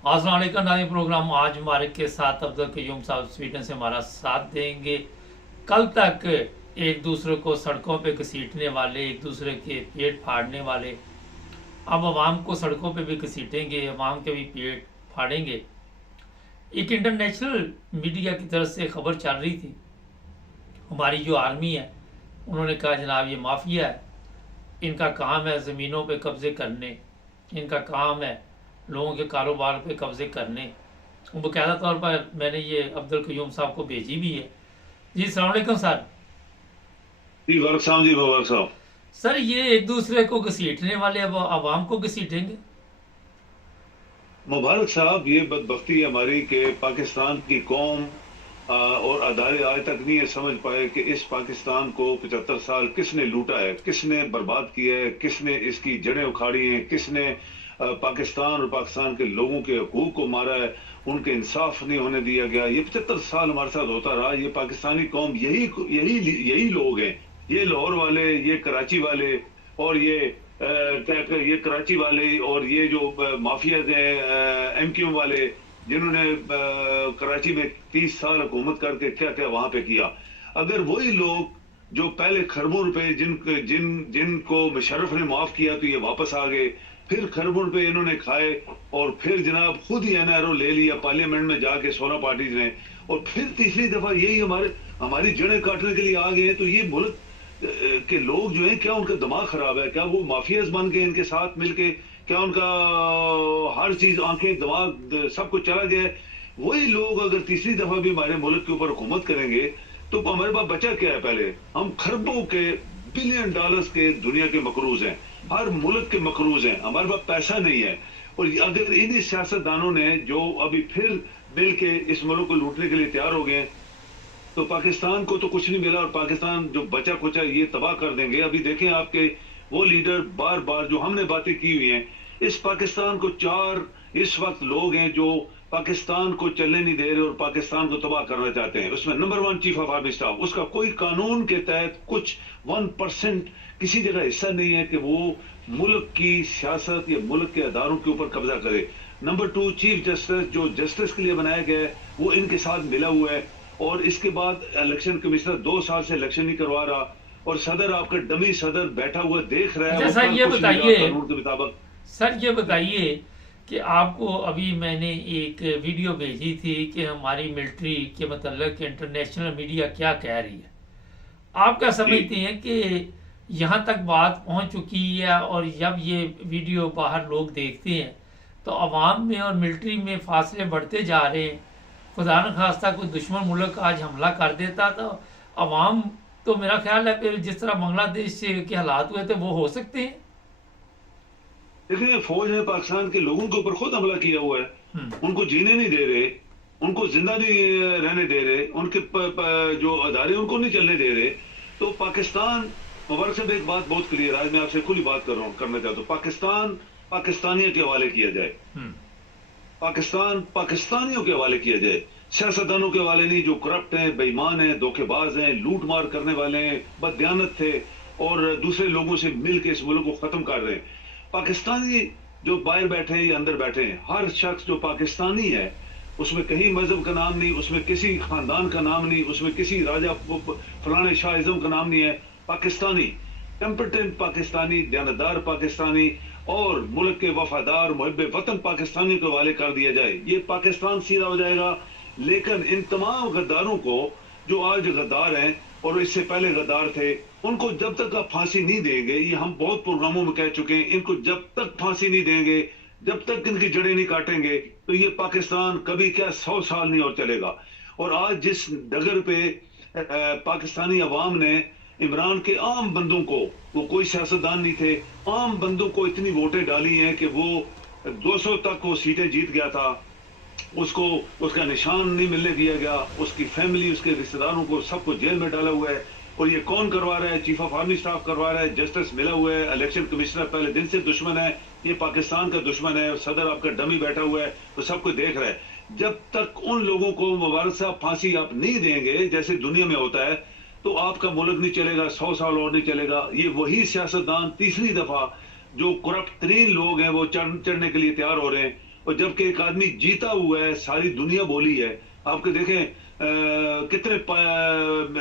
अस्सलाम वालेकुम नाज़रीन। प्रोग्राम आज हमारे के साथ अब्दुल कयूम साहब स्वीडन से हमारा साथ देंगे। कल तक एक दूसरे को सड़कों पे घसीटने वाले, एक दूसरे के पेट फाड़ने वाले, अब अवाम को सड़कों पे भी घसीटेंगे, अवाम के भी पेट फाड़ेंगे। एक इंटरनेशनल मीडिया की तरफ से खबर चल रही थी, हमारी जो आर्मी है उन्होंने कहा जनाब ये माफिया है, इनका काम है ज़मीनों पे कब्जे करने, इनका काम है लोगों के कारोबार पे कब्जे करने। बाकायदा तौर पर मैंने ये अब्दुल कयूम साहब को भेजी भी है। जी अस्सलाम वालेकुम सर। जी वर्क साहब, जी वर्क साहब। सर ये एक दूसरे को घसीटने वाले अब आवाम को घसीटेंगे। मुबारक साहब, ये बदबख्ती है हमारी कि पाकिस्तान की कौम और अदारे आज तक नहीं ये समझ पाए कि इस पाकिस्तान को 75 साल किसने लूटा है, किसने बर्बाद किया है, किसने इसकी जड़ें उखाड़ी हैं, किसने पाकिस्तान और पाकिस्तान के लोगों के हकूक को मारा है, उनके इंसाफ नहीं होने दिया गया। ये 75 साल हमारे साथ होता रहा। ये पाकिस्तानी कौम यही यही यही लोग हैं, ये लाहौर वाले, ये कराची वाले और ये कराची वाले और ये जो माफिया हैं एमक्यूएम वाले, जिन्होंने कराची में 30 साल हुकूमत करके क्या क्या वहां पे किया। अगर वही लोग जो पहले खरबों रुपए जिनको मुशर्रफ ने माफ किया तो ये वापस आ गए, फिर खरबों रुपए इन्होंने खाए और फिर जनाब खुद ही एनआरओ ले लिया पार्लियामेंट में जाके 16 पार्टीज ने, और फिर तीसरी दफा यही हमारी जड़ें काटने के लिए आ गए। तो ये मुल्क के लोग जो है, क्या उनका दिमाग खराब है? क्या वो माफियाज बन गए इनके साथ मिलके? क्या उनका हर चीज, आंखें, दिमाग, सब कुछ चला गया है? वही लोग अगर तीसरी दफा भी हमारे मुल्क के ऊपर हुकूमत करेंगे तो हमारे पास बचा क्या है? पहले हम खरबों के, बिलियन डॉलर्स के दुनिया के मकरूज हैं, हर मुल्क के मकरूज हैं, हमारे पास पैसा नहीं है। और अगर इन्हीं सियासतदानों ने जो अभी फिर मिल के इस मुल्क को लूटने के लिए तैयार हो गए, तो पाकिस्तान को तो कुछ नहीं मिला और पाकिस्तान जो बचा कुचा ये तबाह कर देंगे। अभी देखें आपके वो लीडर बार बार जो हमने बातें की हुई हैं, इस पाकिस्तान को चार इस वक्त लोग हैं जो पाकिस्तान को चलने नहीं दे रहे और पाकिस्तान को तबाह करना चाहते हैं। उसमें number 1 chief of army staff, उसका कोई कानून के तहत कुछ 1% किसी जगह हिस्सा नहीं है कि वो मुल्क की सियासत या मुल्क के अदारों के ऊपर कब्जा करे। नंबर 2 चीफ जस्टिस, जो जस्टिस के लिए बनाया गया है वो इनके साथ मिला हुआ है, और इसके बाद इलेक्शन कमिश्नर 2 साल से इलेक्शन नहीं करवा रहा, और सदर आपका डमी सदर बैठा हुआ देख रहा है। अच्छा वो सर कर ये कुछ नहीं रहा बताइए, कानून के मुताबिक। सर ये बताइए कि आपको अभी मैंने एक वीडियो भेजी थी कि हमारी मिलिट्री के मतलब इंटरनेशनल मीडिया क्या कह रही है। आप क्या जी, समझते हैं कि यहाँ तक बात पहुँच चुकी है और जब ये वीडियो बाहर लोग देखते हैं तो अवाम में और मिलिट्री में फासले बढ़ते जा रहे हैं। खुदा न खास्ता कोई दुश्मन मुल्क आज हमला कर देता तो अवाम, तो मेरा ख्याल है फिर जिस तरह बांग्लादेश के हालात हुए थे वो हो सकते हैं। देखिए फौज ने पाकिस्तान के लोगों के ऊपर खुद हमला किया हुआ है। हम्म। उनको जीने नहीं दे रहे, उनको जिंदा नहीं रहने दे रहे, उनके जो अदारे उनको नहीं चलने दे रहे। तो पाकिस्तान, मुबारक साहब एक बात बहुत क्लियर है, आज मैं आपसे खुली बात कर रहा हूँ, करना चाहता हूँ। पाकिस्तान पाकिस्तानियों के हवाले किया जाए, हम्म। पाकिस्तान पाकिस्तानियों के हवाले किया जाए, सियासतदानों के हवाले नहीं जो करप्ट हैं, बेईमान हैं, धोखेबाज हैं, लूट मार करने वाले हैं, बददियानत थे और दूसरे लोगों से मिल के इस मुल्क को खत्म कर रहे हैं। पाकिस्तानी जो बाहर बैठे हैं या अंदर बैठे हैं, हर शख्स जो पाकिस्तानी है, उसमें कहीं मजहब का नाम नहीं, उसमें किसी खानदान का नाम नहीं, उसमें किसी राजा फलाने शाहिज़म का नाम नहीं है। पाकिस्तानी, कंपिटेंट पाकिस्तानी, दयानतदार पाकिस्तानी और मुल्क के वफादार मुहब्बे वतन पाकिस्तानी के हवाले कर दिया जाए, ये पाकिस्तान सीधा हो जाएगा। लेकिन इन तमाम गद्दारों को जो आज गद्दार हैं और इससे पहले गद्दार थे, उनको जब तक आप फांसी नहीं देंगे, ये हम बहुत प्रोग्रामों में कह चुके हैं, इनको जब तक फांसी नहीं देंगे, जब तक इनकी जड़ें नहीं काटेंगे, तो ये पाकिस्तान कभी क्या 100 साल नहीं और चलेगा। और आज जिस डगर पे पाकिस्तानी अवाम ने इमरान के आम बंदों को, वो कोई सियासतदान नहीं थे, आम बंदों को इतनी वोटें डाली हैं कि वो 200 तक वो सीटें जीत गया था, उसको उसका निशान नहीं मिलने दिया गया, उसकी फैमिली, उसके रिश्तेदारों को सबको जेल में डाला हुआ है। और ये कौन करवा रहा है? चीफ ऑफ आर्मी स्टाफ करवा रहा है, जस्टिस मिला हुआ है, इलेक्शन कमिश्नर पहले दिन से दुश्मन है, ये पाकिस्तान का दुश्मन है, सदर आपका डमी बैठा हुआ है, तो सब कुछ देख रहा है। जब तक उन लोगों को मुबारक साहब फांसी आप नहीं देंगे जैसे दुनिया में होता है, तो आपका मुल्क नहीं चलेगा, 100 साल और नहीं चलेगा। ये वही सियासतदान तीसरी दफा जो करप्ट तरीन लोग हैं वो चढ़ने के लिए तैयार हो रहे हैं। और जबकि एक आदमी जीता हुआ है, सारी दुनिया बोली है। आपके देखें कितने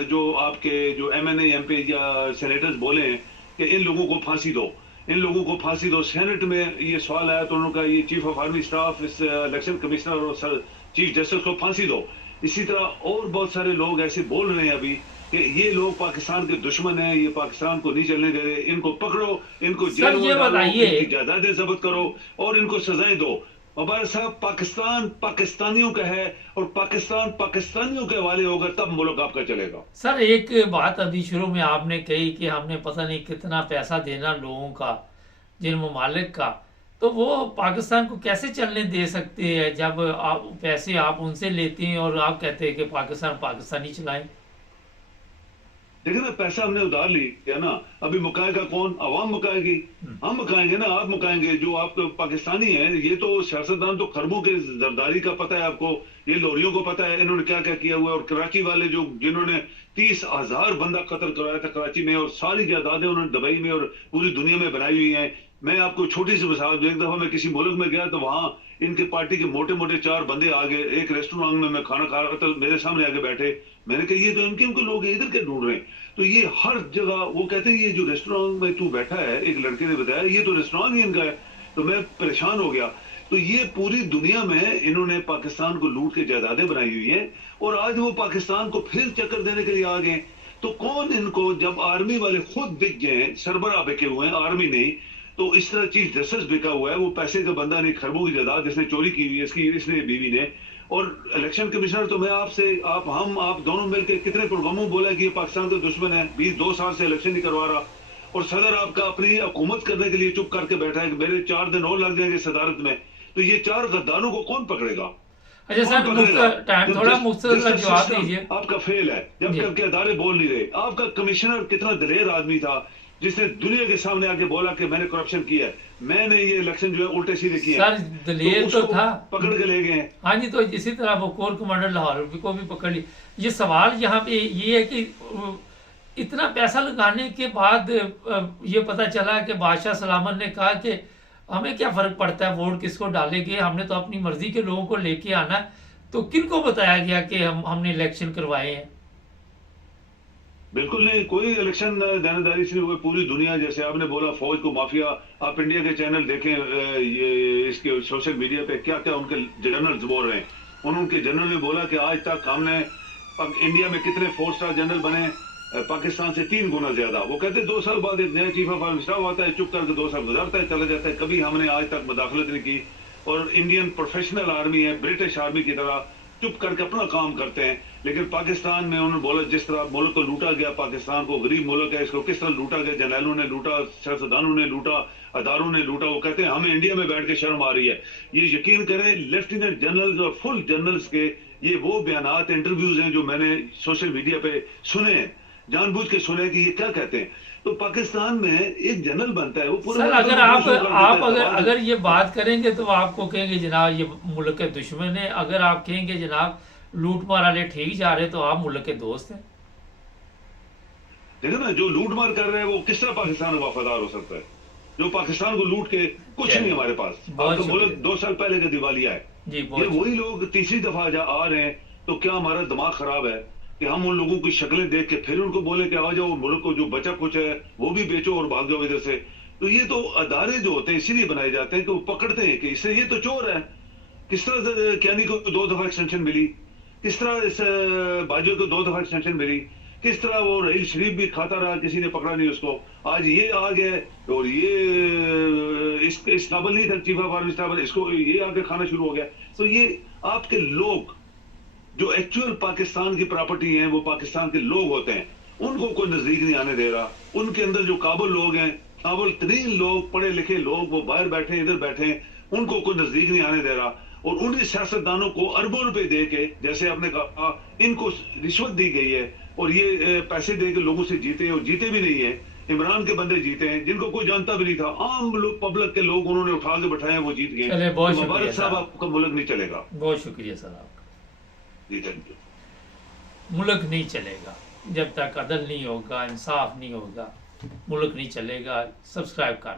जो आपके जो MNA MP या सेनेटर्स बोले हैं कि इन लोगों को फांसी दो, इन लोगों को फांसी दो। सेनेट में ये सवाल आया तो उन्होंने कहा ये चीफ ऑफ आर्मी स्टाफ, इस इलेक्शन कमिश्नर और चीफ जस्टिस को फांसी दो। इसी तरह और बहुत सारे लोग ऐसे बोल रहे हैं अभी कि ये लोग पाकिस्तान के दुश्मन हैं, ये पाकिस्तान को नहीं चलने दे रहे, इनको पकड़ो, इनको जेल में डालो, इनकी जायदादें जब्त करो और इनको सजाएं दो। मुबारक साहब, पाकिस्तान पाकिस्तानियों का है और पाकिस्तान पाकिस्तानियों के हवाले होगा तब मुल्क आपका चलेगा। सर एक बात अभी शुरू में आपने कही कि हमने पता नहीं कितना पैसा देना लोगों का, जिन ममालिक का, तो वो पाकिस्तान को कैसे चलने दे सकते हैं जब आप पैसे आप उनसे लेते हैं और आप कहते हैं कि पाकिस्तान पाकिस्तानी चलाएं। देखिए ना, पैसा हमने उधार लिया ना, अभी मुकाएगा कौन? अवाम मुकाएगी, हम मुकाएंगे ना, आप मुकाएंगे। जो आप पाकिस्तानी हैं, ये तो सियासतदान तो खरबों के जरदारी का पता है आपको, ये लोरियों को पता है इन्होंने क्या क्या किया हुआ है। और कराची वाले जो जिन्होंने 30,000 बंदा कत्ल करवाया था कराची में, और सारी जायदादें उन्होंने दुबई में और पूरी दुनिया में बनाई हुई हैं। मैं आपको छोटी सी मिसाल दूं, एक दफा मैं किसी मुल्क में गया तो वहां इनके पार्टी के मोटे मोटे 4 बंदे आ गए, एक रेस्टोरेंट में मैं खाना खा रहा था, मेरे सामने आके बैठे। मैंने कहा ये तो इनके लोग हैं, इधर क्या ढूंढ रहे हैं? तो ये हर जगह वो कहते हैं ये जो रेस्टोरेंट में तू बैठा है, एक लड़के ने बताया ये तो रेस्टोरेंट ही इनका है। तो मैं परेशान हो गया। तो ये पूरी दुनिया में इन्होंने पाकिस्तान को लूट के जायदादें बनाई हुई हैं और आज वो पाकिस्तान को फिर चक्कर देने के लिए आ गए। तो कौन इनको, जब आर्मी वाले खुद बिक गए, सरबराह बिके हुए हैं, आर्मी नहीं, तो इस तरह चीफ जस्टिस बिका हुआ है, वो पैसे का बंदा नहीं, खरबों की जायदाद इसने चोरी की हुई है, इसने बीवी ने। और इलेक्शन कमिश्नर तो मैं आपसे, आप दोनों मिलकर कितने प्रोग्रामों बोला कि ये पाकिस्तान का दुश्मन है, 22 साल से इलेक्शन नहीं करवा रहा, और सदर आपका अपनी हुकूमत करने के लिए चुप करके बैठा है कि मेरे 4 दिन और लग जाएंगे सदारत में। तो ये 4 गद्दारों को कौन पकड़ेगा? अच्छा सर, टाइम थोड़ा मुख्तसर जवाब दीजिए। आपका फेल है, जबकि आपके अदारे बोल नहीं रहे। आपका कमिश्नर कितना दलेर आदमी था जिसने दुनिया के सामने आके बोला कि मैंने करप्शन किया है, मैंने ये इलेक्शन जो है उल्टे सीधे किए। सर दलेर तो था, पकड़ के ले गए। हाँ जी, तो इसी तरह वो कोर कमांडर लाहौर को भी पकड़ ली। ये सवाल यहाँ पे ये है कि इतना पैसा लगाने के बाद ये पता चला कि बादशाह सलामत ने कहा कि हमें क्या फर्क पड़ता है वोट किसको डालेंगे, हमने तो अपनी मर्जी के लोगों को लेके आना है। तो किनको बताया गया कि हमने इलेक्शन करवाए हैं? बिल्कुल नहीं, कोई इलेक्शन दानेदारी से हुए। पूरी दुनिया, जैसे आपने बोला फौज को माफिया, आप इंडिया के चैनल देखें, ये इसके सोशल मीडिया पे क्या क्या उनके जनरल्स बोल रहे हैं। उनके जनरल ने बोला कि आज तक हमने इंडिया में कितने 4 स्टार जनरल बने, पाकिस्तान से 3 गुना ज्यादा। वो कहते 2 साल बाद एक नया चीफ ऑफ आर्मी स्टाफ आता है, चुप करके 2 साल गुजारता है, चला जाता है, कभी हमने आज तक मुदाखलत नहीं की। और इंडियन प्रोफेशनल आर्मी है, ब्रिटिश आर्मी की तरह चुप करके अपना काम करते हैं। लेकिन पाकिस्तान में उन्होंने बोला जिस तरह मुल्क को लूटा गया, पाकिस्तान को, गरीब मुल्क है, इसको किस तरह लूटा गया, जर्नैलों ने लूटा, सियासतदानों ने लूटा, अदारों ने लूटा। वो कहते हैं हमें इंडिया में बैठ के शर्म आ रही है। ये यकीन करें, लेफ्टिनेंट जनरल्स और फुल जनरल्स के ये वो बयानात, इंटरव्यूज हैं जो मैंने सोशल मीडिया पे सुने हैं, जानबूझ के सुने कि ये क्या कहते हैं। तो पाकिस्तान में एक जनरल बनता है वो पूरा। सर अगर आप अगर ये बात करेंगे तो आपको कहेंगे जनाब ये मुल्क के दुश्मन है, अगर आप कहेंगे जनाब लूट मार वाले ठीक जा रहे तो आप मुल्क के दोस्त हैं। देखो ना, जो लूट मार कर रहे हैं वो किस तरह पाकिस्तान में वफादार हो सकता है? जो पाकिस्तान को लूट के कुछ नहीं हमारे पास, आपका मुल्क 2 साल पहले का दिवालिया है। ये वही लोग तीसरी दफा आ रहे हैं। तो क्या हमारा दिमाग खराब है कि हम उन लोगों की शक्लें देख के फिर उनको बोले कि आ जाओ, मुल्क को जो बचा कुछ है वो भी बेचो और भाग जाओ इधर से? तो ये तो अदारे जो होते हैं इसीलिए बनाए जाते हैं कि वो पकड़ते हैं कि इससे ये तो चोर है। किस तरह कैनी को 2 दफा एक्सटेंशन मिली, किस तरह इस बाजू को 2 दफा एक्सटेंशन मिली, किस तरह वो रहील शरीफ भी खाता रहा, किसी ने पकड़ा नहीं उसको। आज ये आ गया और ये इस काबल नहीं था चीफ ऑफ आर्मी स्टाफ, इसको ये आके खाना शुरू हो गया। तो ये आपके लोग जो एक्चुअल पाकिस्तान की प्रॉपर्टी है, वो पाकिस्तान के लोग होते हैं, उनको कोई नजदीक नहीं आने दे रहा। उनके अंदर जो काबुल लोग हैं, काबुल तरीन लोग, पढ़े लिखे लोग, वो बाहर बैठे इधर बैठे हैं, उनको कोई नजदीक नहीं आने दे रहा। और उन्हीं सियासतदानों को अरबों रुपए दे के, जैसे आपने कहा, इनको रिश्वत दी गई है और ये पैसे दे के लोगों से जीते, और जीते भी नहीं है। इमरान के बंदे जीते हैं जिनको कोई जानता भी नहीं था, आम लोग, पब्लिक के लोग उन्होंने उठा के बैठाए, वो जीत गए। मुबारक साहब, आपका मुल्क नहीं चलेगा। बहुत शुक्रिया सर आपका। जी थैंक यू। मुल्क नहीं चलेगा जब तक अदल नहीं होगा, इंसाफ नहीं होगा, मुल्क नहीं चलेगा। सब्सक्राइब कर